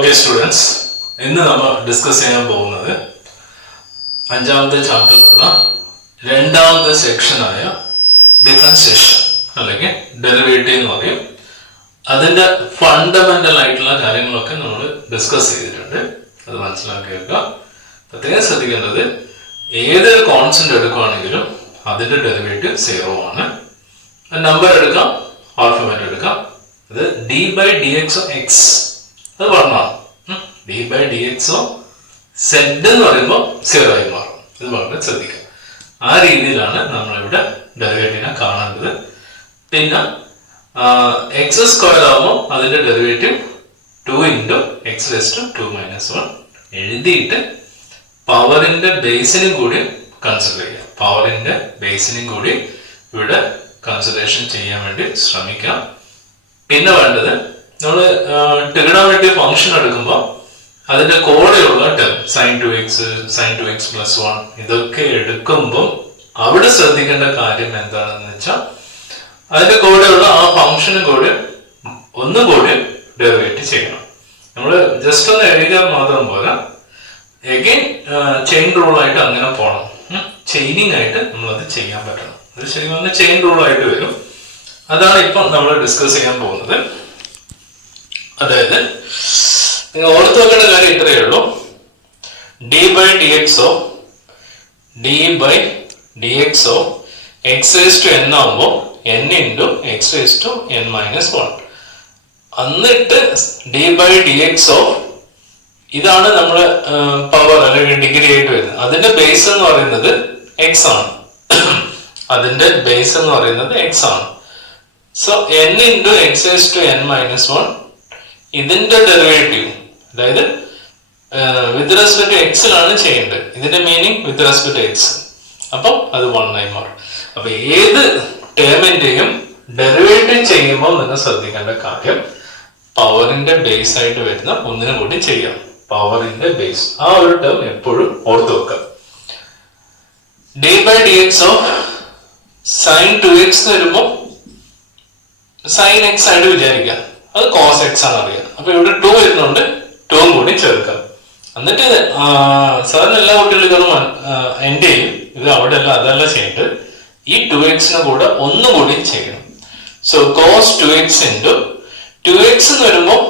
Okay, students. ഇന്ന് നമ്മൾ discuss ചെയ്യാൻ പോകുന്നത് അഞ്ചാമത്തെ ചാപ്റ്ററിലുള്ള രണ്ടാമത്തെ സെക്ഷനായ ഡിഫറൻസിയേഷൻ അല്ലെങ്കിൽ ഡെറിവേറ്റീവ് എന്ന് പറയും. അതിന്റെ ഫണ്ടമെന്റൽ ആയിട്ടുള്ള കാര്യങ്ങളൊക്കെ നമ്മൾ ഡിസ്കസ് ചെയ്തിട്ടുണ്ട്. അത് മനസ്സിലാക്കി വെക്കുക. പ്രത്യേകം ശ്രദ്ധിക്കേണ്ടത് ഏതൊരു കോൺസ്റ്റന്റ് എടുക്കുകയാണെങ്കിലും അതിന്റെ ഡെറിവേറ്റീവ് 0 ആണ്. നമ്പർ എടുക്കാം, ആൽഫബറ്റ് എടുക്കാം. അത് d by d x x അത് പറഞ്ഞാണ്. ഡി ബൈ ഡി എക്സോ സെഡ് എന്ന് പറയുമ്പോൾ 0 ആയി മാറും. ഇത് വളരെ ശ്രദ്ധിക്കുക. ആ രീതിയിലാണ് നമ്മളിവിടെ ഡെറിവേറ്റീവിനെ കാണേണ്ടത്. പിന്നെ എക്സ് സ്ക്വയർ ആകുമ്പോൾ അതിന്റെ derivative 2 into x raise to 2 minus 1 എഴുതിയിട്ട് പവറിന്റെ ബേസിനും കൂടി കൺസിഡർ ചെയ്യാം. പവറിന്റെ ബേസിനും കൂടി ഇവിടെ കൺസിഡറേഷൻ ചെയ്യാൻ വേണ്ടി ശ്രമിക്കാം. പിന്നെ വേണ്ടത് നമ്മൾ ട്രിഗണോമെട്രി ഫംഗ്ഷൻ എടുക്കുമ്പോൾ അതിന്റെ കൂടെയുള്ള term sign 2x, sign 2x plus 1 ഇതൊക്കെ എടുക്കുമ്പോൾ അവിടെ ശ്രദ്ധിക്കേണ്ട കാര്യം എന്താണെന്ന് വെച്ചാൽ അതിന്റെ കൂടെയുള്ള ആ ഫംഗ്ഷനും കൂടി ഒന്നും കൂടി ഡെറിവേറ്റ് ചെയ്യണം. നമ്മൾ ജസ്റ്റ് ഒന്ന് എഴുതിയാൽ മാത്രം പോരാ, എഗെയിൻ ചെയിൻ റൂൾ ആയിട്ട് അങ്ങനെ പോകണം. ചെയിനിങ് ആയിട്ട് നമ്മളത് ചെയ്യാൻ പറ്റണം. അത് ശരിക്കും പറഞ്ഞാൽ ചെയിൻ റൂൾ ആയിട്ട് വരും. അതാണ് ഇപ്പം നമ്മൾ ഡിസ്കസ് ചെയ്യാൻ പോകുന്നത്. അതായത് നിങ്ങൾ ഓർത്ത് വെക്കേണ്ട കാര്യം ഇത്രയേ ഉള്ളൂ. ഡി ബൈ ഡി എക്സോ എക്സ് റേസ് ടു എൻ ആകുമ്പോൾ n into x raise to n minus 1. എന്നിട്ട് ഡി ബൈ ഡി എക്സോ ഇതാണ് നമ്മുടെ പവർ അല്ലെങ്കിൽ ഡിഗ്രി ആയിട്ട് വരുന്നത്. അതിന്റെ ബേസ് എന്ന് പറയുന്നത് എക്സ് ആണ്. അതിന്റെ ബേസ് എന്ന് പറയുന്നത് എക്സ് ആണ്. So n into x raise to n minus 1 ഇതിന്റെ ഡെറിവേറ്റീവ്, അതായത് വിത്ത് റെസ്പെക്ട് ടു എക്സിലാണ് ചെയ്യേണ്ടത്. ഇതിന്റെ meaning with respect to x. അപ്പം അത് 1 ആയി മാറും. അപ്പൊ ഏത് ടേമിന്റെയും ഡെറിവേറ്റീവ് ചെയ്യുമ്പോൾ നിങ്ങൾ ശ്രദ്ധിക്കേണ്ട കാര്യം പവറിന്റെ ബേസ് ആയിട്ട് വരുന്ന ഒന്നിനും കൂടി ചെയ്യാം. പവറിന്റെ ബേസ് ആ ഒരു ടേം എപ്പോഴും ഓർത്ത് വെക്കാം. D by d x of sine 2x വരുമ്പോൾ സൈൻ എക്സ് ആയിട്ട് വിചാരിക്കാം. അത് കോസ് എക്സ് ആണ് അറിയാം. അപ്പൊ ഇവിടെ 2 വരുന്നുണ്ട്, 2 കൂടി ചേർക്കാം. എന്നിട്ട് സാറിന് എല്ലാ കുട്ടികൾക്കും എൻഡ് ചെയ്യും. ഇത് അവിടെ അല്ല, അതല്ല ചെയ്യേണ്ടത്. ഈ 2x കൂടെ ഒന്നുകൂടി ചെയ്യണം. So cos 2x into 2x എന്ന് വരുമ്പോൾ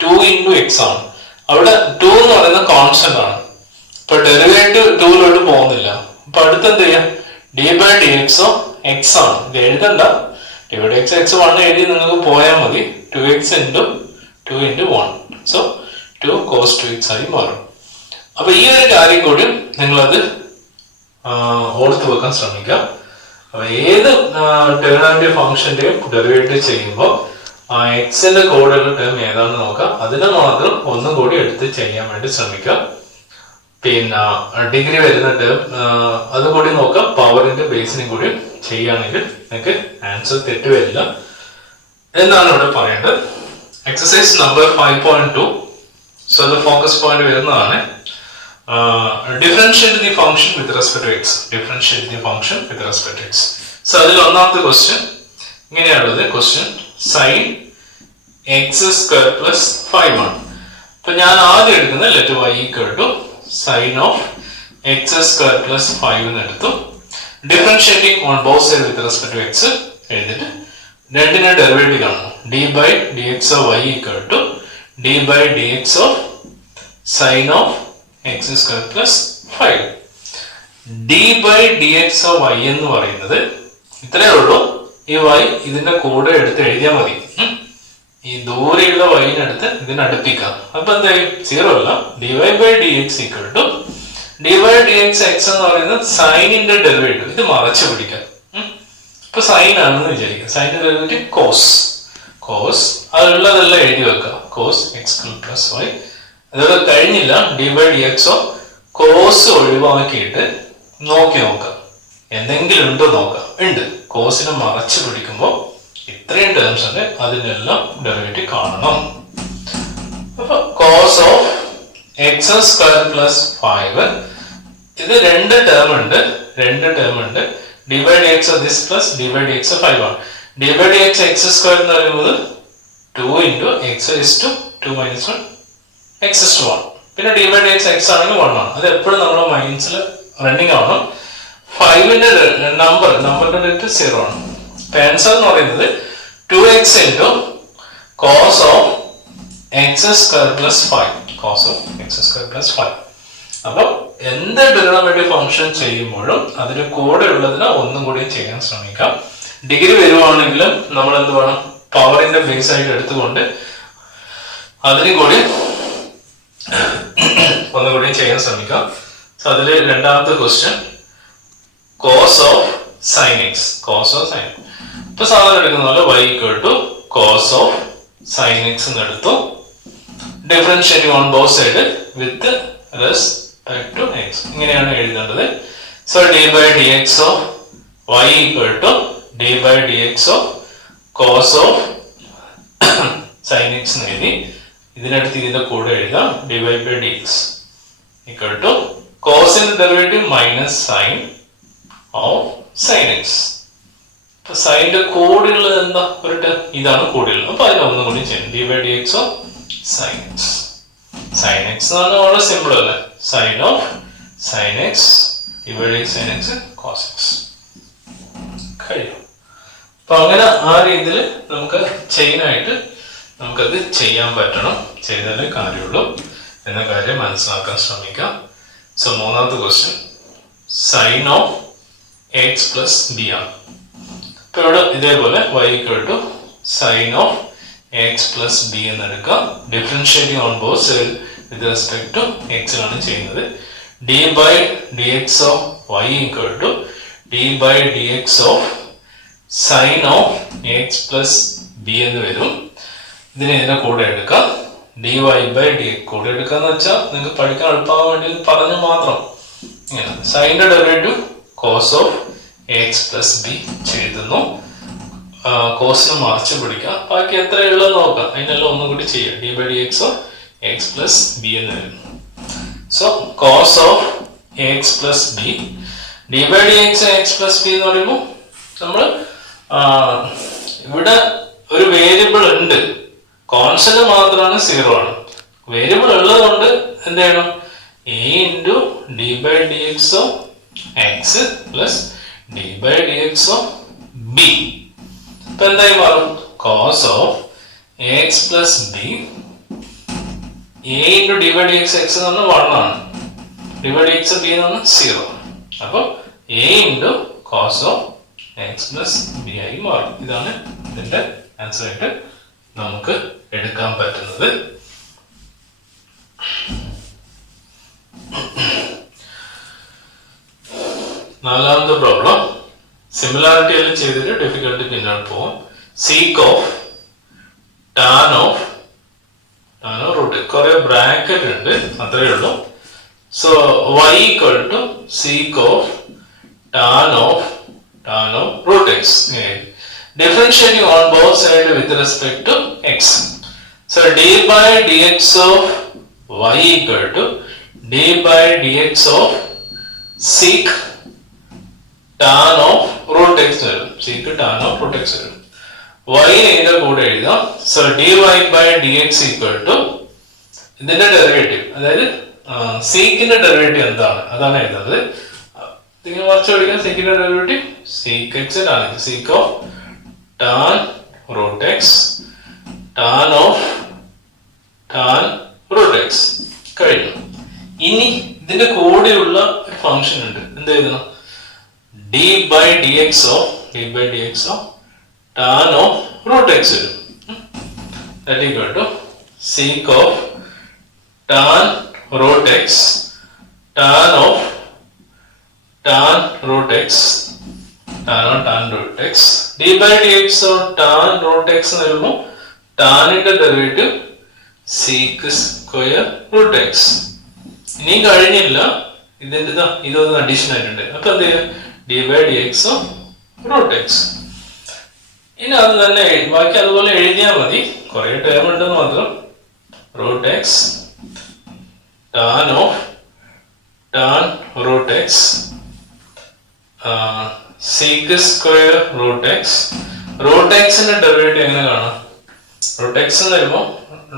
2 ഇൻറ്റു എക്സ് ആണ്. അവിടെ 2 എന്ന് പറയുന്ന കോൺസ്റ്റന്റ് ആണ്. ഇപ്പൊ ഡെറിവേറ്റീവ് 2 പോകുന്നില്ല. അപ്പൊ അടുത്ത് എന്ത് ചെയ്യാം? ഡി ബൈ ഡി എക്സോ എക്സ് ആണ്. ഇത് എഴുതണ്ട, ഡിവൈഡ് എക്സ് എക്സ് 1 എഴുതി നിങ്ങൾക്ക് പോയാൽ മതി. 2x into 2 into 1. So 2 cos 2x ആയി മാറും. അപ്പൊ ഈ ഒരു കാര്യം കൂടി നിങ്ങളത് ഓർത്ത് വെക്കാൻ ശ്രമിക്കാം. അപ്പൊ ഏത് ട്രിഗണോമെട്രി ഫംഗ്ഷന്റെയും ഡെറിവേറ്റീവ് ചെയ്യുമ്പോൾ ആ എക്സിന്റെ കൂടെയുള്ള ടേം ഏതാണെന്ന് നോക്കാം. അതിനെ മാത്രം ഒന്നും കൂടി എടുത്ത് ചെയ്യാൻ വേണ്ടി ശ്രമിക്കാം. പിന്നെ ഡിഗ്രി വരുന്ന ടേം അതുകൂടി നോക്കാം. പവറിന്റെ ബേസിനും കൂടി ചെയ്യുകയാണെങ്കിൽ നിങ്ങൾക്ക് ആൻസർ തെറ്റ് വരില്ല എന്നാണ് ഇവിടെ പറയേണ്ടത്. Exercise number 5.2. സോ അത് ഫോക്കസ് പോയിന്റ് വരുന്നതാണ്. Differentiate the function with respect to x. Differentiate the function with respect to x. So അതിൽ ഒന്നാമത്തെ ക്വസ്റ്റ്യൻ ഇങ്ങനെയാണുള്ളത്. Question sine x square plus 5 ആണ്. അപ്പൊ ഞാൻ ആദ്യം എടുക്കുന്നത് let y equal to sine of x square plus 5 എന്ന് എടുത്തു. Differentiating on both side with respect to x എഴുതിട്ട് രണ്ടിനെ ഡെറിവേറ്റീവ് കാണണം. D by d x of y equal to d by d x of sine of x square plus 5. D by d x of y എന്ന് പറയുന്നത് ഇത്രയേ ഉള്ളൂ. ഈ y ഇതിന്റെ കൂടെ എടുത്ത് എഴുതിയാൽ മതി. ഈ ദൂരെയുള്ള വൈനെടുത്ത് ഇതിനടുപ്പിക്കാം. അപ്പൊ എന്തായാലും 0 അല്ല. D y by d x equal to d y d x x എന്ന് പറയുന്നത് സൈനിന്റെ ഡെറിവേറ്റീവ്. ഇത് മറച്ചു പിടിക്കാം. ഇപ്പൊ സൈൻ ആണെന്ന് വിചാരിക്കാം. സൈനിന്റെ ഡെറിവേറ്റീവ് കോസ് അതുള്ളതെല്ലാം എഴുതി വെക്കാം. Cos x plus y. അതൊക്കെ കഴിഞ്ഞില്ല. ഡി ബൈ ഡി എക്സോ കോസ് ഒഴിവാക്കിയിട്ട് നോക്കാം എന്തെങ്കിലും ഉണ്ടോ നോക്കാം. ഉണ്ട്. കോസിനെ മറച്ചു പിടിക്കുമ്പോൾ ഇത്രയും ടേംസ് ഉണ്ട്, അതിനെല്ലാം ഡെറിവേറ്റീവ് കാണണം. അപ്പൊ cos of x square plus 5 ഇത് രണ്ട് ടേം ഉണ്ട്. D by d x this plus d by d x 5 ആണ്. D by d x x square എന്ന് പറയുന്നത് 2 into x is to 2 minus 1 x1. പിന്നെ d by dx x ആണെങ്കിൽ 1 ആണ്. അത് എപ്പോഴും നമ്മുടെ മൈൻഡ്സിൽ റണ്ണിങ് ആവണം. 5ന്റെ നമ്പറിന്റെ റേറ്റ് 0 ആണ്. ആൻസർ എന്ന് പറയുന്നത് 2x into cos of x square plus 5. cos of x square plus 5. അപ്പോൾ എന്ത് ട്രിഗണോമെട്രിക് ഫംഗ്ഷൻ ചെയ്യുമ്പോഴും അതിന് കൂടെ ഉള്ളതിന് ഒന്നും കൂടി ചെയ്യാൻ ശ്രമിക്കാം. ഡിഗ്രി വരുവാണെങ്കിലും നമ്മൾ എന്ത് വേണം, പവറിന്റെ ബേസ് ആയിട്ട് എടുത്തുകൊണ്ട് അതിന് കൂടി ഒന്നുകൂടി ചെയ്യാൻ ശ്രമിക്കാം. സോ അതിൽ രണ്ടാമത്തെ question cos of sin x. ഇപ്പൊ സാധാരണ എടുക്കുന്ന പോലെ y equal to cos of sin x എന്ന് എടുത്തു. Differentiating on both side with respect to x ഇങ്ങനെയാണ് എഴുതേണ്ടത്. So d by dx of y equal to d by dx of cos of sin x എന്ന് എഴുതി. ഇതിനടുത്ത് ഇതിന്റെ കൂടെ എഴുതാം dy by dx equal to cosന്റെ derivative minus sine of sin x. ഇപ്പൊ സൈൻ്റെ കൂടെയുള്ളത് എന്താ, ഒരു ഇതാണ് കൂടെയുള്ളത്. അപ്പൊ അതിന് ഒന്നും കൂടി ചെയ്യണം. d by dx of sin x. sin x എന്ന് പറഞ്ഞാൽ വളരെ സിമ്പിൾ അല്ലേ, sine of sin x d by dx sin x cos x കഴിയും. അപ്പൊ അങ്ങനെ ആ രീതിയിൽ നമുക്ക് ചെയിനായിട്ട് നമുക്കത് ചെയ്യാൻ പറ്റണം. ചെയ്താലേ കാര്യമുള്ളൂ എന്ന കാര്യം മനസ്സിലാക്കാൻ ശ്രമിക്കാം. സോ മൂന്നാമത്തെ question sine of x plus b ആണ്. ഇപ്പൊ ഇവിടെ ഇതേപോലെ y equal to sine of x plus b എന്നെടുക്കാം. Differentiating on both side with respect to x ആണ് ചെയ്യുന്നത്. d by dx of y equal to d by dx of sine of x plus b എന്ന് വരും. ഇതിനെ കൂടെ എടുക്കാം. dy by dx കൂടെ എടുക്കാന്ന് വെച്ചാൽ നിങ്ങൾക്ക് പഠിക്കാൻ എളുപ്പമാകാൻ വേണ്ടി പറഞ്ഞു മാത്രം. സൈൻ്റെ derivative cos of x plus b ചെയ്തുന്നു. കോസിന് മറിച്ച് പിടിക്കാം. ബാക്കി എത്രയുള്ളത് നോക്കാം. അതിനെല്ലാം ഒന്നും കൂടി ചെയ്യാം. d by dx of x plus b എന്ന് വരും. So cos of x plus b d by dx x plus b എന്ന് പറയുമ്പോൾ നമ്മൾ ഇവിടെ ഒരു വേരിയബിൾ ഉണ്ട്, കോൺസ്റ്റന്റ് മാത്രമാണ് 0 ആണ്. വേരിയബിൾ ഉള്ളത് കൊണ്ട് എന്ത് ചെയ്യണം, a into d by dx of x plus d by dx of b. ഇപ്പൊ എന്തായി മാറും, cos of x plus b a into d by dx x എന്ന് പറഞ്ഞാൽ 1 ആണ്, d by dx b എന്ന് പറഞ്ഞാൽ 0. അപ്പൊ a into cos of x plus b ആയി മാറും. ഇതാണ് ഇതിന്റെ ആൻസർ ആയിട്ട് നമുക്ക് എടുക്കാൻ പറ്റുന്നത്. നാലാമത്തെ പ്രോബ്ലം സിമിലാരിറ്റി എല്ലാം ചെയ്തിട്ട് ഡിഫിക്കൽട്ടി പിന്നോട്ട് പോകും. Sec of tan of root, കുറെ ബ്രാക്കറ്റ് ഉണ്ട്, അത്രയേ ഉള്ളൂ. So y equal to sec of tan of root x. Differentiating on both sides with respect to x. So d by dx of y equal to d by dx of sec tan of root x വരും. sec tan of root x വരും. y ഇതിന്റെ കൂടെ എഴുതാം. So dy by dx equal to ഇതിന്റെ derivative, അതായത് സീക്കിന്റെ derivative എന്താണ് അതാണ് എഴുതുന്നത്. ഇങ്ങനെ മറിച്ച് പഠിക്കാം. സീക്കിന്റെ ഡെറിവേറ്റീവ് sec x ആണ്. sec of tan root x tan of tan root x കഴിഞ്ഞു. ഇനി ഇതിന്റെ കൂടെയുള്ള ഒരു ഫംഗ്ഷൻ ഉണ്ട്, എന്ത് എഴുതണം, d by dx of tan of root x വരും. that equal to sec of tan root x tan of tan root x tan root x d by dx of tan root x എന്ന് വരുമ്പോൾ ടാനിന്റെ derivative sec square root x. ഇനി കഴിഞ്ഞില്ല, ഇതിന്റെ ഇതൊന്ന് addition ആയിട്ടുണ്ട്. അപ്പൊ എന്ത് ചെയ്യാം, d by dx of root x. ഇനി അത് തന്നെ ബാക്കി അതുപോലെ എഴുതിയാൽ മതി, കുറെ ടേം ഉണ്ടെന്ന് മാത്രം. root x tan of tan root x sec square root x. root x ന്റെ ഡെറിവേറ്റീവ് എങ്ങനെ കാണാം, റൂട്ട് എക്സ് എന്ന് വരുമ്പോൾ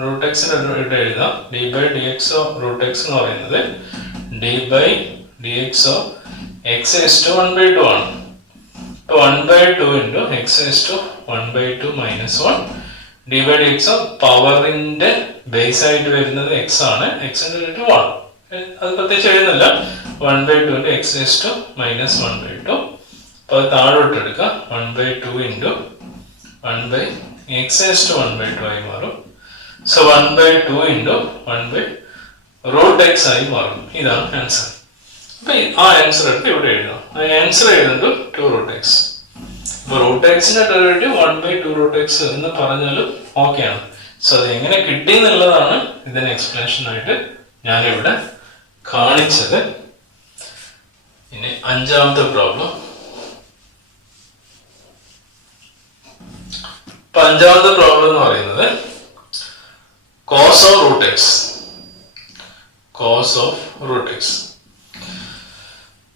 റൂട്ട് എക്സിന് ഇവിടെ എഴുതാം d by d x of root x എന്ന് പറയുന്നത് d by d x of x is to 1/2 ആണ്. ഇപ്പോൾ 1/2 into x is to 1/2 minus 1 d by d x പവറിന്റെ ബേസ് ആയിട്ട് വരുന്നത് എക്സ് ആണ്. എക്സിന്റെ റേറ്റ് 1, അത് പ്രത്യേകിച്ച് എഴുതുന്നില്ല. 1/2 into x is to minus 1/2. അപ്പോൾ അത് താഴോട്ട് എടുക്കുക. 1/2 ഇൻറ്റു 1 എക്സ് ഇസ് ടു 1/2 ആയി മാറും. സോ 1/2 ഇൻറ്റു 1 √x ആയി മാറും. ഇതാണ് ആൻസർ. അപ്പൊ ആ ആൻസർ എടുത്ത് ഇവിടെ എഴുതാം. ആ ആൻസർ എഴുതുന്നത് 2√x. അപ്പൊ √xന്റെ ഡെറിവേറ്റീവ് 1/2√x എന്ന് പറഞ്ഞാലും ഓക്കെ ആണ്. സോ അത് എങ്ങനെ കിട്ടി എന്നുള്ളതാണ് ഇതിന് എക്സ്പ്ലനേഷൻ ആയിട്ട് ഞാനിവിടെ കാണിച്ചത്. ഇനി അഞ്ചാമത്തെ പ്രോബ്ലം. അപ്പൊ അഞ്ചാമത്തെ പ്രോബ്ലം എന്ന് പറയുന്നത് cos of √x. cos of √x.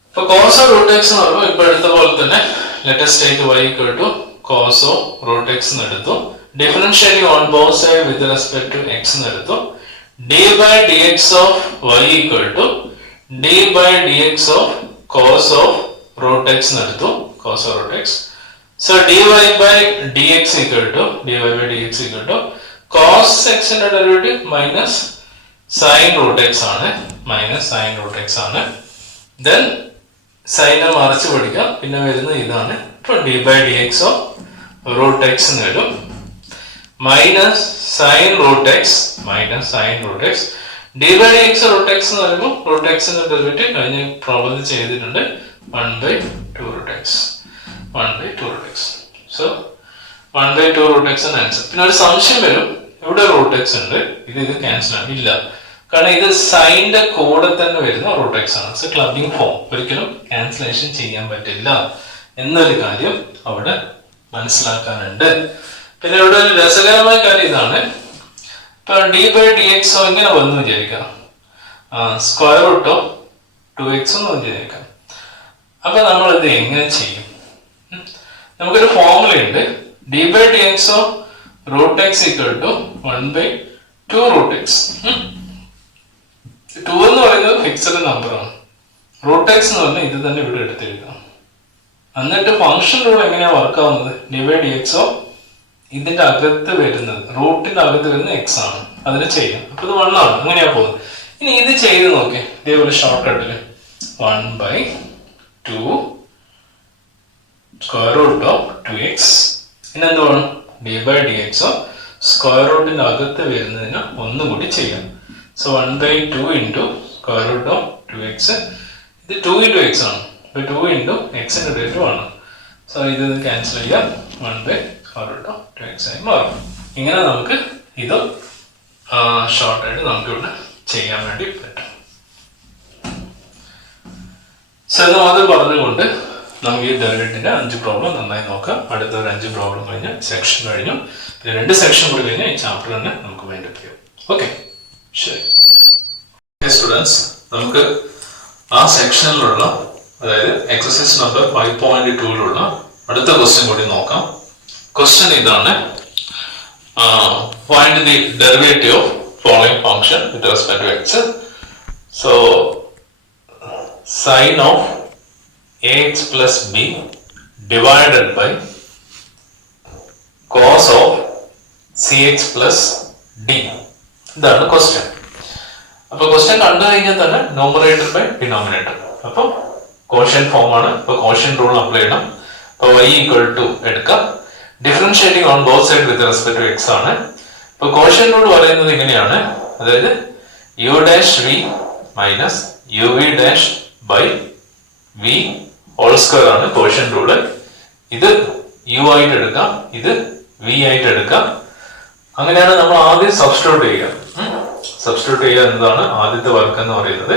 ഇപ്പൊ cos of √x എന്ന് പറയുമ്പോൾ ഇപ്പൊ എടുത്ത പോലെ തന്നെ let us take y equal to cos of √x എന്ന് എടുത്തു. Differentiating on both side with respect to x എന്ന് എടുത്തു. d by dx of y equal to d by dx of cos of √x എന്ന് എടുത്തു. cos of √x. So dy by dx equal to cos x ന്റെ derivative minus sin √x ആണ്. Minus sin √x ആണ്. Then സൈനെ മറിച്ച് പഠിക്കാം. പിന്നെ വരുന്നത് ഇതാണ്. ഇപ്പോൾ d by dx of √x എന്ന് വരും. Minus sin √x d by dx √x എന്ന് പറയുമ്പോൾ √x ന്റെ ഡെറിവേറ്റീവ് കഴിഞ്ഞ പ്രോബ്ലത്തിൽ ചെയ്തിട്ടുണ്ട്. 1/2√x. സോ 1/2√x ആണ് ആൻസർ. പിന്നെ ഒരു സംശയം വരും, ഇവിടെ √x ഉണ്ട്, ഇത് ക്യാൻസൽ ആണ്. ഇല്ല, കാരണം ഇത് സൈൻ്റെ കൂടെ തന്നെ വരുന്ന √x ആണ്. സോ ക്ലബിംഗ് ഫോം, ഒരിക്കലും ക്യാൻസലേഷൻ ചെയ്യാൻ പറ്റില്ല എന്നൊരു കാര്യം അവിടെ മനസ്സിലാക്കാനുണ്ട്. പിന്നെ ഇവിടെ ഒരു രസകരമായ കാര്യം ഇതാണ്. ഇപ്പൊ d by dx ഇങ്ങനെ വന്നു വിചാരിക്കാം, സ്ക്വയർ റൂട്ട് ഓഫ് 2x എന്ന് വിചാരിക്കാം. അപ്പൊ നമ്മൾ ഇത് എങ്ങനെ ചെയ്യും? നമുക്കൊരു ഫോർമുല ഉണ്ട്. d by dx of √x equal to 1/2√x. 2 എന്ന് പറയുന്നത് ഫിക്സഡ് നമ്പർ ആണ്. √x എന്ന് പറഞ്ഞാൽ ഇത് തന്നെ ഇവിടെ എടുത്തെഴുതാം. എന്നിട്ട് ഫംഗ്ഷൻ റൂൾ എങ്ങനെയാ വർക്ക് ആവുന്നത്? d by dx of ഇതിന്റെ അകത്ത് വരുന്നത്, റൂട്ടിന്റെ അകത്ത് വരുന്ന x ആണ്, അതിന് ചെയ്യാം. അപ്പൊ ഇത് 1 ആണ്. അങ്ങനെയാ പോകുന്നത്. ഇനി ഇത് ചെയ്ത് നോക്കേ, ഇതേപോലെ ഷോർട്ട് കട്ടില് 1/2 സ്ക്വയർ റൂട്ട് ഓഫ് 2x. പിന്നെ എന്തുവാണ്? d by dx സ്ക്വയർ റൂട്ടിന്റെ അകത്ത് വരുന്നതിന് ഒന്നും കൂടി ചെയ്യാം. So 1/2 into square root of 2x. ഇത് 2 ഇൻറ്റു x ആണ്. ഇപ്പൊ 2 ഇൻറ്റു എക്സിന്റെ ഡേറ്റീവ് ആണ്. സോ ഇത് ക്യാൻസൽ ചെയ്യാം. 1/2x ആയി മാറും. ഇങ്ങനെ നമുക്ക് ഇത് ഷോർട്ടായിട്ട് നമുക്ക് ഇവിടെ ചെയ്യാൻ വേണ്ടി പറ്റും. സോ അത് പറഞ്ഞുകൊണ്ട് നമുക്ക് ഈ ഡെറിവേറ്റീവിന്റെ 5 പ്രോബ്ലം നന്നായി നോക്കാം. അടുത്ത ഒരു 5 പ്രോബ്ലം കഴിഞ്ഞ് സെക്ഷൻ കഴിഞ്ഞു. പിന്നെ 2 സെക്ഷൻ കൂടി കഴിഞ്ഞാൽ ഈ ചാപ്റ്റർ തന്നെ നമുക്ക് വൈൻഡപ്പ് ചെയ്യാം. ഓക്കെ, ശരി സ്റ്റുഡൻസ്, നമുക്ക് ആ സെക്ഷനിലുള്ള, അതായത് എക്സസൈസ് നമ്പർ 5.2 അടുത്ത ക്വസ്റ്റ്യൻ കൂടി നോക്കാം. ക്വസ്റ്റ്യൻ ഇതാണ്: find the derivative of following function with respect to x. So sine of ax plus b divided by cos of cx plus d. ഇതാണ് ക്വസ്റ്റ്യൻ. അപ്പൊ ക്വസ്റ്റ്യൻ കണ്ടു കഴിഞ്ഞാൽ തന്നെ ന്യൂമറേറ്റർ ബൈ ഡിനോമിനേറ്റർ. അപ്പൊ കോഷ്യൻ ഫോം ആണ്. ഇപ്പൊ quotient rule apply ചെയ്യണം. അപ്പൊ y ഈക്വൽ ടു എടുക്കാം. Differentiating on both side with respect to x ആണ്. ഇപ്പൊ കോഷ്യൻ റൂൾ പറയുന്നത് ഇങ്ങനെയാണ്, അതായത് u dash v minus uv dash by v whole square ആണ് കോഷ്യൻ റൂള്. ഇത് u ആയിട്ട് എടുക്കാം, ഇത് v ആയിട്ട് എടുക്കാം. അങ്ങനെയാണ് നമ്മൾ ആദ്യം സബ്സ്റ്റിറ്റ്യൂട്ട് ചെയ്യുക. സബ്സ്റ്റിറ്റ്യൂട്ട് ചെയ്യുക എന്നതാണ് ആദ്യത്തെ വർക്ക് എന്ന് പറയുന്നത്.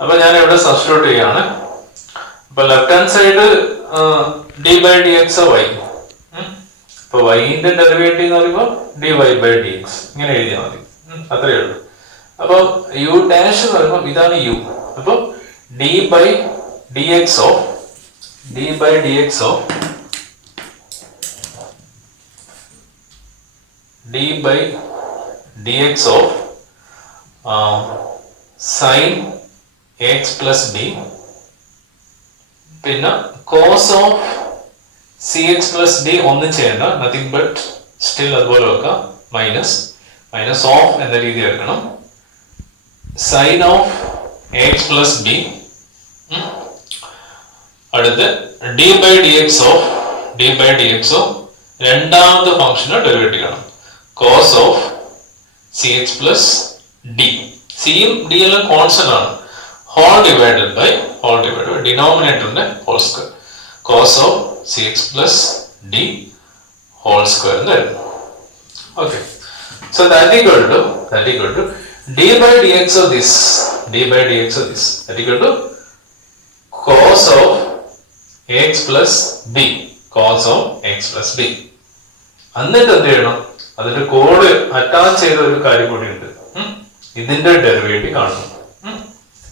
അപ്പൊ ഞാൻ ഇവിടെ സബ്സ്റ്റിറ്റ്യൂട്ട് ചെയ്യാണ്. അപ്പൊ left hand side d by dx y. അപ്പൊ yന്റെ ഡെറിവേറ്റീവ് എന്ന് പറയുമ്പോൾ dy by dx ഇങ്ങനെ എഴുതിയാൽ മതി. അത്രയേ ഉള്ളൂ. അപ്പൊ u ഡാഷ് എന്ന് പറയുമ്പോൾ ഇതാണ് u. അപ്പൊ d by dx of d by d by dx of sin x plus b പിന്നെ cos of cx plus d ഒന്നും ചെയ്യണ്ട, നത്തിങ് ബട്ട് സ്റ്റിൽ അതുപോലെ വെക്കാം, മൈനസ് ഓഫ് എന്ന രീതി എടുക്കണം, sine of x plus b, അടുത്ത് d by d x of രണ്ടാമത്തെ ഫംഗ്ഷന് ഡെറിവേറ്റീവ് ആണ് cos of c x plus d. സിയും ഡി എല്ലാം കോൺസ്റ്റന്റ് ആണ്. ഹോൾ ഡിവൈഡഡ് ബൈ ഡിനോമിനേറ്ററിന്റെ whole square, cos of c x plus d whole square എന്ന് വരുന്നു. Okay, so that equal to d by dx of this that equal to cos of x plus b, എന്നിട്ട് എന്ത് ചെയ്യണം, അതിന്റെ code attach ചെയ്ത ഒരു കാര്യം കൂടി ഉണ്ട്. ഇതിന്റെ ഡെറിവേറ്റീവ് കാണണം.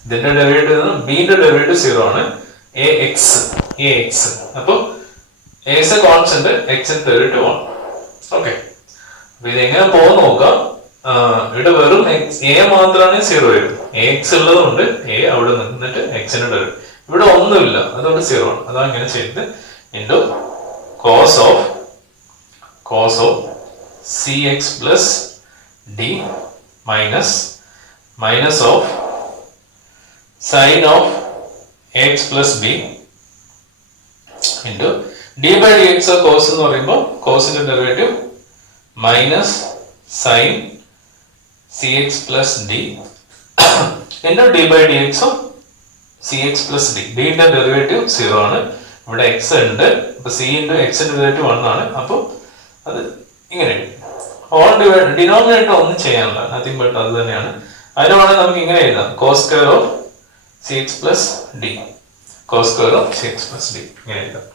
ഇതിന്റെ ഡെറിവേറ്റീവ് ബിന്റെ ഡെറിവേറ്റീവ് 0 ആണ്. ax അപ്പൊ a constant x derivative 1. Okay, അപ്പൊ ഇതെങ്ങനെ പോകും നോക്കാം. ഇവിടെ വെറും എ മാത്രമാണ് 0 വരും. എക്സ് ഉള്ളതുകൊണ്ട് എ അവിടെ നിന്നിട്ട് എക്സിന് ഡെറിവേറ്റീവ്, ഇവിടെ ഒന്നുമില്ല അതുകൊണ്ട് 0 ആണ്. അതാ ഇങ്ങനെ ചെയ്ത് into cos of c x plus d minus of sine of x plus b into d by d x of cos എന്ന് പറയുമ്പോൾ കോസിന്റെ derivative minus sine c x plus d into d by d x of c x plus d. ഡിന്റെ derivative 0 ആണ്. ഇവിടെ X ഉണ്ട്, അപ്പൊ C into എക്സിന്റെ derivative 1 ആണ്. അപ്പോൾ അത് ഇങ്ങനെ ഹോൾ ഡിവൈഡ് ഡിനോമിനേറ്റർ ഒന്നും ചെയ്യാനില്ല, നത്തിങ് ബട്ട് അത് തന്നെയാണ്. അതിന് വേണമെങ്കിൽ നമുക്ക് ഇങ്ങനെ എഴുതാം, cos square of c x plus d, ഇങ്ങനെ എഴുതാം.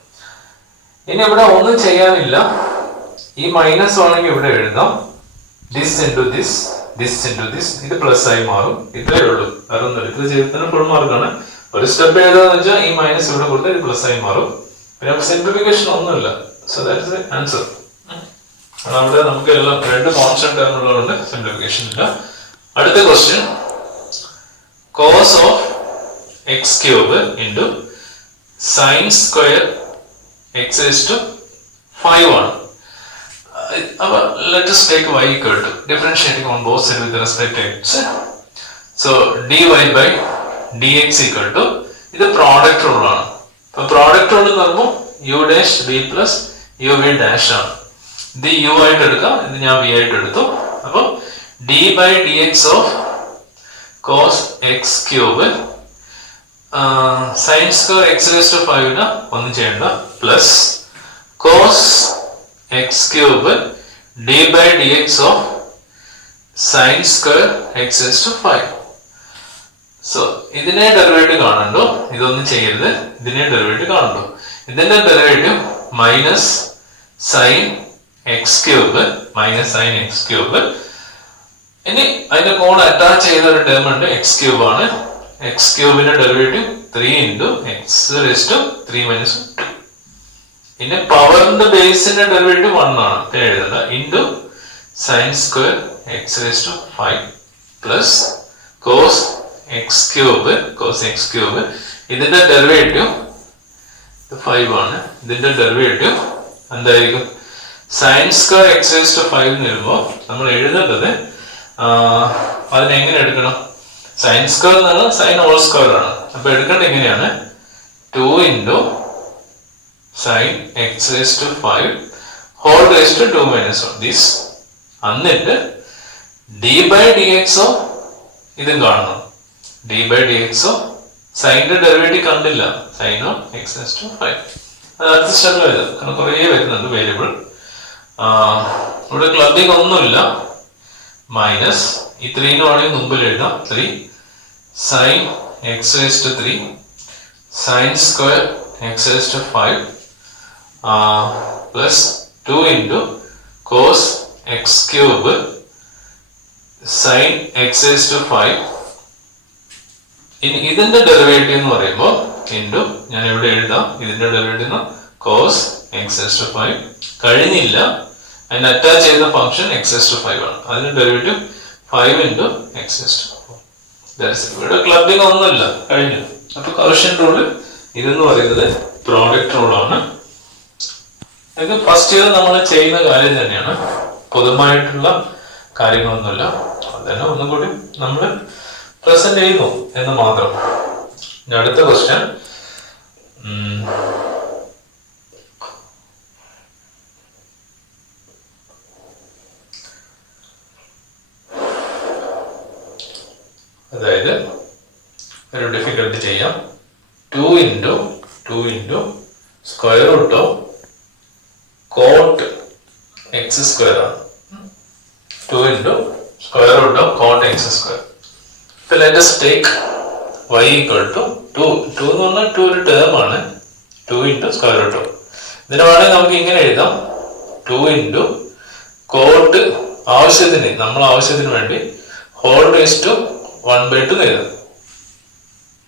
ഇനി ഇവിടെ ഒന്നും ചെയ്യാനില്ല, ഈ മൈനസ് ആണെങ്കിൽ ഇവിടെ എഴുതാം, ദിസ് ഇൻറ്റു ദിസ്, ഇത് പ്ലസ് ആയി മാറും. ഇത്രയേ ഉള്ളൂ, വേറെ ഒന്നുമില്ല. ഇത് ചെയ്തതിന് ഫുൾ മാർക്കാണ്. ഒരു സ്റ്റെപ്പ് എഴുതാന്ന് വെച്ചാൽ ഈ മൈനസ് ഇവിടെ കൊടുത്താൽ ഇത് പ്ലസ് ആയി മാറും. പിന്നെ സിംപ്ലിഫിക്കേഷൻ ഒന്നുമില്ല. So that is the answer. അവിടെ നമുക്ക് എല്ലാം രണ്ട് കോൺസ്റ്റന്റ് ടേം ഉള്ളതുകൊണ്ട് സിംപ്ലിഫിക്കേഷൻ ഇല്ല. അടുത്ത question, cos of x cube into sine square x is to 5 ആണ്. Let us take y equal to differentiating on both sides with respect to x. So dy by dx equal to ഇത് product rule ആണ്. അപ്പൊ product rule എന്ന് പറയുമ്പോൾ u dash v plus uv dash ആണ്. ഇത് u ആയിട്ട് എടുക്കാം, ഇത് ഞാൻ v ആയിട്ട് എടുത്തു. അപ്പൊ d by dx of cos x cube sin square x raised to 5 ന് ഒന്നും ചെയ്യണ്ട, plus cos x cube d by dx of sin square x raised to 5. So ഇതിനെ ഡെറിവേറ്റീവ് കാണണ്ടോ, ഇതൊന്നും ചെയ്യരുത്, ഇതിനെ ഡെറിവേറ്റീവ് കാണണ്ടോ. ഇതിന്റെ derivative minus sine x cube, ഇനി അതിന്റെ കോഡ് അറ്റാച്ച് ചെയ്ത ഒരു ടേം ഉണ്ട്, എക്സ് ക്യൂബ് ആണ്. എക്സ് ക്യൂബിന്റെ derivative 3 into x raise to 3 minus 2. പിന്നെ പവറിന്റെ ബേസിന്റെ ഡെറിവേറ്റീവ് 1 ആണ്, പിന്നെ എഴുതണ്ട, into sine square x raise to 5 plus cos x cube, ഇതിന്റെ ഡെറിവേറ്റീവ് 5 ആണ്. ഇതിന്റെ ഡെറിവേറ്റീവ് എന്തായിരിക്കും, sine square x raise to 5 എന്ന് വരുമ്പോൾ നമ്മൾ എഴുതേണ്ടത് അതിനെങ്ങനെ എടുക്കണം, സൈൻ സ്ക്വയർ എന്ന് പറഞ്ഞാൽ സൈൻ ഹോൾ സ്ക്വയർ ആണ്. അപ്പൊ എടുക്കേണ്ടത് എങ്ങനെയാണ്, 2 into sin x raised to 5 whole raised to 2 minus 1 this, എന്നിട്ട് d by dx ഇതും കാണണം, d by dx സൈൻ്റെ ഡെറിവേറ്റീവ് കണ്ടില്ല, sine of x raised to 5. അത് അടുത്ത സ്റ്റെപ്പിൽ എഴുതാം, കാരണം കുറേ വരുന്നുണ്ട് വേരിയബിൾ. ഇവിടെ ക്ലബിങ് ഒന്നുമില്ല, മൈനസ് ഈ 3 വേണമെങ്കിൽ മുമ്പിൽ എഴുതാം, 3 sin x raised to 3 sin square x raised to 5 plus 2 into cos x cube sin x raised to 5. ഇനി ഇതിന്റെ ഡെറിവേറ്റീവ് എന്ന് പറയുമ്പോൾ ഇൻറ്റു ഞാൻ ഇവിടെ എഴുതാം, ഇതിന്റെ derivative cos x raised to 5 കഴിഞ്ഞില്ല, അതിന് അറ്റാച്ച് ചെയ്ത ഫംഗ്ഷൻ x⁵5 ആണ്. അതിന്റെ ഡെറിവേറ്റീവ് 5 into x⁵4. ഇവിടെ ക്ലബിംഗ് ഒന്നുമില്ല, കഴിഞ്ഞു. അപ്പൊ കോഷ്യന്റ് റൂള് ഇതെന്ന് പറയുന്നത് പ്രോഡക്റ്റ് റൂളാണ്. ഇത് ഫസ്റ്റ് ഇയർ നമ്മൾ ചെയ്യുന്ന കാര്യം തന്നെയാണ്, പൊതുവായിട്ടുള്ള കാര്യങ്ങളൊന്നുമില്ല. അതന്നെ ഒന്നും കൂടി നമ്മൾ പ്രസന്റ് ചെയ്യുന്നു എന്ന് മാത്രം. അടുത്ത ക്വസ്റ്റ്യൻ, അതായത് ഒരു ഡിഫിക്കൽട്ടി ചെയ്യാം. 2 into square root of cot x² ആണ്. 2 into square root of cot x². So let us take y equal to 2. 2 എന്ന് പറഞ്ഞാൽ 2 ഒരു ടേം ആണ്. 2 into square root of. ഇതിനെ വേണമെങ്കിൽ നമുക്ക് ഇങ്ങനെ എഴുതാം, 2 into cot ആവശ്യത്തിന്, നമ്മൾ ആവശ്യത്തിന് വേണ്ടി whole raised to 1/2 എഴുതാം.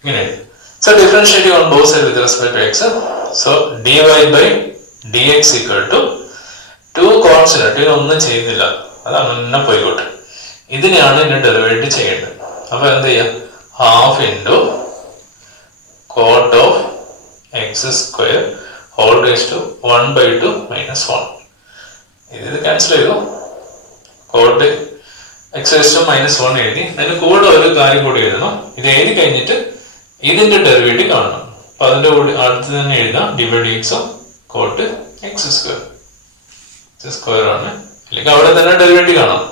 ഇങ്ങനെ എഴുതാം. So differentiate on both sides with respect to x. So dy by dx equal to 2 constant. ഇതൊന്നും ചെയ്യുന്നില്ല, അത് അങ്ങനെ പോയിക്കോട്ടെ. ഇതിനെയാണ് ഇതിന്റെ ഡെറിവേറ്റീവ് ചെയ്യേണ്ടത്. അപ്പൊ എന്ത് ചെയ്യാം, half into cot of x² whole raise to 1/2 minus 1. ഇത് ക്യാൻസൽ ചെയ്തു, കോട്ട് x⁻1 എഴുതി. അതിന് കൂടെ ഒരു കാര്യം കൂടി എഴുതണം. ഇത് എഴുതി കഴിഞ്ഞിട്ട് ഇതിന്റെ ഡെറിവേറ്റീവ് കാണണം. അപ്പൊ അതിന്റെ കൂടെ അടുത്ത് തന്നെ എഴുതാം dx of cot x². Square ആണ്, അല്ലെങ്കിൽ അവിടെ തന്നെ ഡെറിവേറ്റീവ് കാണാം.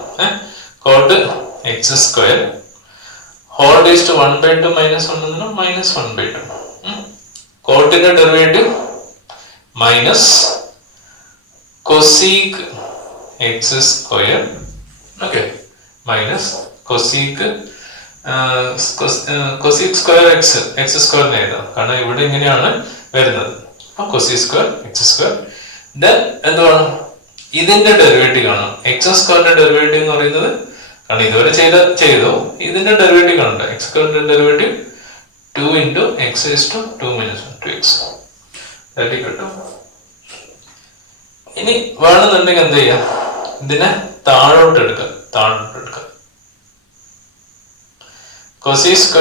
Cot x² whole raise to 1/2 minus 1 minus 1/2. കോട്ടിന്റെ derivative minus cosec x². Okay, minus cosec square x² എഴുതാം, കാരണം ഇവിടെ ഇങ്ങനെയാണ് വരുന്നത്. കൊസീക്² x². ദെൻ എന്തുവാണ്, ഇതിന്റെ ഡെറിവേറ്റീവ് കാണാം. x² ഡെറിവേറ്റീവ് എന്ന് പറയുന്നത്, കാരണം ഇതുവരെ ചെയ്തു, ഇതിന്റെ ഡെറിവേറ്റീവ് കാണണ്ട. x² derivative 2 into x⁻2 minus 1 2x. കിട്ടും. ഇനി വേണമെന്നുണ്ടെങ്കിൽ എന്ത് ചെയ്യാം, ഇതിനെ താഴോട്ട് എടുക്കാം. cosec²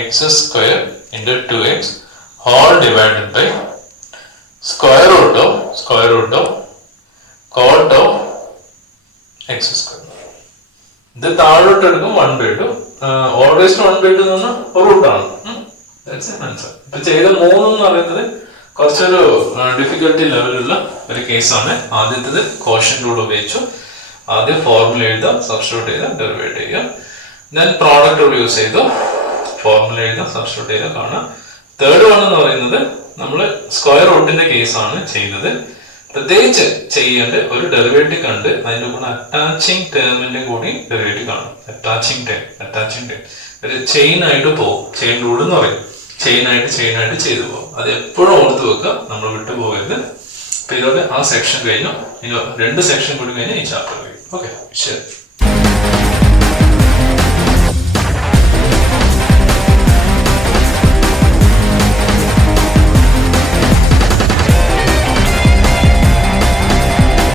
x² into 2x all divided by square root of cot of x². ഇത് താഴോട്ട് എടുക്കും 1/2. ഓൾവേസ് 1/2 എന്ന് പറഞ്ഞാൽ റൂട്ടാണ്. ഇപ്പൊ ചെയ്ത 3 എന്ന് പറയുന്നത് കുറച്ചൊരു ഡിഫിക്കൽട്ടി ലെവലുള്ള ഒരു കേസാണ്. ആദ്യത്തേത് കോഷ്യന്റ് റൂൾ ഉപയോഗിച്ചു. ആദ്യം ഫോർമുല എഴുതാം, സബ്സ്റ്റിറ്റ്യൂട്ട് ചെയ്താൽ ഡെറിവേറ്റ് ചെയ്യുക. ദെൻ പ്രോഡക്റ്റ് റൂൾ യൂസ് ചെയ്തു, ഫോർമുല എഴുതാം, സബ്സ്റ്റിറ്റ്യൂട്ട് ചെയ്താൽ കാണാം. തേർഡ് വൺ എന്ന് പറയുന്നത് നമ്മൾ സ്ക്വയർ റൂട്ടിന്റെ കേസാണ് ചെയ്യുന്നത്. പ്രത്യേകിച്ച് ചെയ്യേണ്ട ഒരു ഡെറിവേറ്റീവ് കണ്ട് അതിന്റെ കൂടെ അറ്റാച്ചിങ് ടേമിന്റെ കൂടി ഡെറിവേറ്റീവ് കാണും. അറ്റാച്ചിങ് ടേം ഒരു ചെയിൻ ആയിട്ട് പോകും. ചെയിൻ റൂൾ എന്ന് പറയും. ചെയിൻ ആയിട്ട് ചെയ്തു പോകും. അത് എപ്പോഴും ഓർത്ത് വെക്കുക, നമ്മൾ വിട്ടു പോകരുത്. അപ്പൊ ഇതോടെ ആ സെക്ഷൻ കഴിഞ്ഞു. ഇനി 2 സെക്ഷൻ കൂടി കഴിഞ്ഞാൽ ഈ ചാപ്റ്റർ കഴിയും. ഓക്കെ, ശരി.